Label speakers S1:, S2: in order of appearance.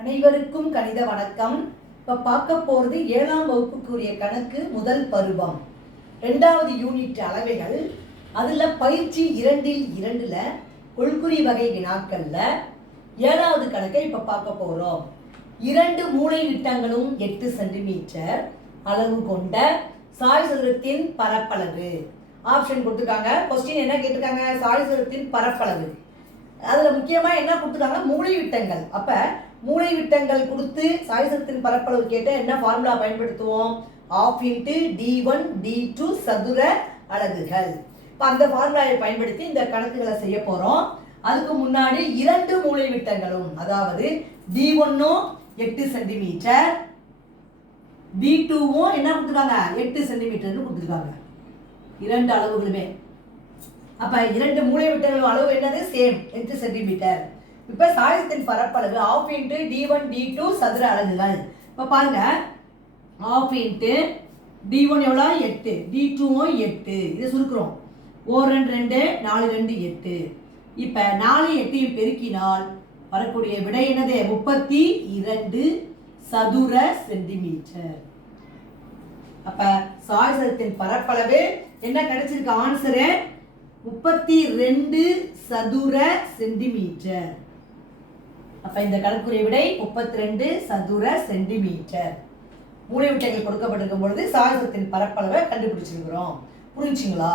S1: அனைவருக்கும் கணித வணக்கம். இப்போ பார்க்க போகிறது ஏழாம் வகுப்புக்குரிய கணக்கு முதல் பருவம். ரெண்டாவது யூனிட் அளவைகள். அதில் பயிற்சி இரண்டில் இரண்டில் கொள்குறி வகை வினாக்களில் ஏழாவது கணக்கை இப்போ பார்க்க போகிறோம் இரண்டு மூளை விட்டங்களும் எட்டு சென்டிமீட்டர் அளவு கொண்ட சாய் சதுரத்தின் பரப்பளவு. ஆப்ஷன் கொடுத்துருக்காங்க. கொஸ்டின் என்ன கேட்டிருக்காங்க? சாய் சதுரத்தின் பரப்பளவு. அதில் முக்கியமாக என்ன கொடுத்துருக்காங்க மூளை விட்டங்கள். அப்போ மூளை விட்டங்கள் கொடுத்து சாயசத்தின் பரப்பளவு கேட்ட என்ன ஃபார்முலா பயன்படுத்துவோம்? Half into d one d two சதுர அலகுகள். இப்போ அந்த ஃபார்முலாவை பயன்படுத்தி இந்த கணக்குகளை செய்ய போகிறோம் அதுக்கு முன்னாடி இரண்டு மூளை விட்டங்களும் அதாவது டி ஒன்னும் எட்டு சென்டிமீட்டர் டி டூவும் என்ன கொடுத்துருக்காங்க? எட்டு சென்டிமீட்டர்னு கொடுத்துருக்காங்க. இரண்டு அளவுகளுமே. அப்ப இரண்டு மூளை விட்டங்களும் அளவு என்னது? சேம் எட்டு சென்டிமீட்டர் இப்ப சாயத்தின் பரப்பளவு half into d one d two சதுர அலகுகள். இப்ப பாருங்க. ஆஃப் இன்ட்டு டி ஒன் எவ்வளோ? எட்டு. டி டூவும் எட்டு. இதை சுருக்குறோம். ஓ ரெண்டு ரெண்டு நாலு ரெண்டு எட்டு. இப்ப நாலு எட்டையும் பெருக்கினால் வரக்கூடிய விடை என்னது? முப்பத்தி இரண்டு சதுர சென்டிமீட்டர் அப்ப சாய்சரத்தின் பரப்பளவு என்ன கிடைச்சிருக்கு? ஆன்சரு முப்பத்தி ரெண்டு சதுர சென்டிமீட்டர். அப்ப இந்த கணக்குரிய விடை முப்பத்தி ரெண்டு சதுர சென்டிமீட்டர். மூளைவிட்டங்கள் கொடுக்கப்பட்டிருக்கும் பொழுது சாகசத்தின் பரப்பளவை கண்டுபிடிச்சிருக்கிறோம். புரிஞ்சுங்களா?